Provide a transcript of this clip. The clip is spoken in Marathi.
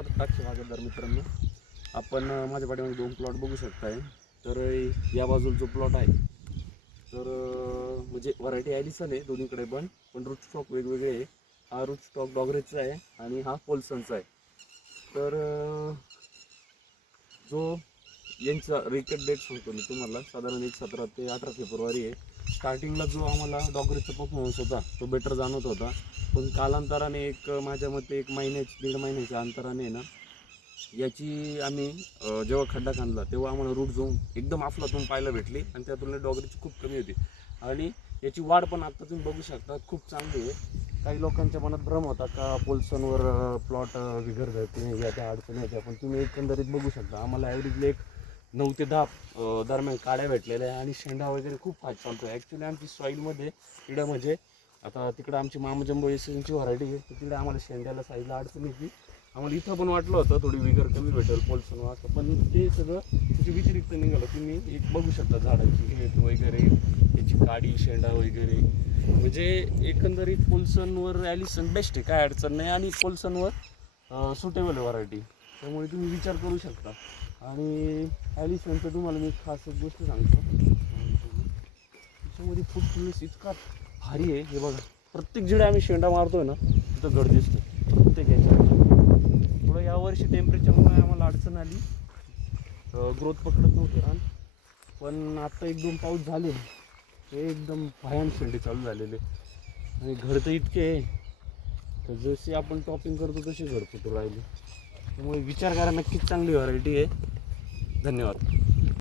नमस्कार टाक्षी बागायतदार मित्रांनो, आपण माझ्या पाठीमध्ये 2 प्लॉट बघू शकताय. तर या बाजूला जो प्लॉट आहे तर म्हणजे व्हरायटी ॲलिसन आहे दोन्हीकडे पण रूट स्टॉक वेगवेगळे आहे. हा रूट स्टॉक डॉगरेजचा आहे आणि हा पोल्सनचा आहे. तर जो यांचा रिकेट डेट सांगतो मी तुम्हाला, साधारण 17 ते 18 फेब्रुवारी आहे. स्टार्टिंगला जो आम्हाला डॉगरेजचा परफॉर्मन्स होता तो बेटर जाणवत होता, पण कालांतराने माझ्या मते 1-1.5 महिन्याच्या अंतराने ना याची आम्ही जेव्हा खड्डा खांदला तेव्हा आम्हाला रूट झोन एकदम अफलातून पाहायला भेटली आणि त्या तुलनेत डॉगरेजची खूप कमी होती. आणि याची वाढ पण आता तुम्ही बघू शकता खूप चांगली आहे. काही लोकांच्या मनात भ्रम होता का पोल्सनवर प्लॉट बिघर जाते या त्या अडचणी होत्या, पण तुम्ही एकंदरीत बघू शकता आम्हाला ॲव्हरेजली एक 9 ते 10 दरम्यान काड्या भेटलेल्या आहे आणि शेंडा वगैरे खूप फास्ट चालतो आहे. ॲक्च्युली आमची सॉईलमध्ये तिकडं म्हणजे आता तिकडं आमची मामाजंबो एसएनची व्हरायटी आहे, तर तिकडे आम्हाला शेंड्याला साईडला अडचण येते. आम्हाला इथं पण वाटलं होतं थोडी विगर कमी भेटेल पोल्सन असं, पण ते सगळं त्याच्या व्यतिरिक्त निघालं. तुम्ही एक बघू शकता झाडाची हेट वगैरे, त्याची काडी शेंडा वगैरे, म्हणजे एकंदरीत पोल्सनवर ॲलिसन बेस्ट आहे, काय अडचण नाही. आणि पोल्सनवर सुटेबल आहे व्हरायटी, त्यामुळे तुम्ही विचार करू शकता. आणि ॲलिसनचं तुम्हाला मी खास एक गोष्ट सांगतो, त्याच्यामध्ये फुटफुलनेस इतका भारी आहे. हे बघा, प्रत्येक जिडे आम्ही शेंडा मारतोय ना तिथं घड दिसतं प्रत्येक ह्याच्यात. थोडं यावर्षी टेम्परेचरमुळे आम्हाला अडचण आली, ग्रोथ पकडत नव्हते रान, पण आता 1-2 पाऊस झाले ते एकदम भयान शेंडे चालू झालेले आणि घड तर इतके आहे तर जसे आपण टॉपिंग करतो तसे घड फुटू राहिले. त्यामुळे विचार करा, नक्कीच चांगली व्हरायटी आहे. धन्यवाद.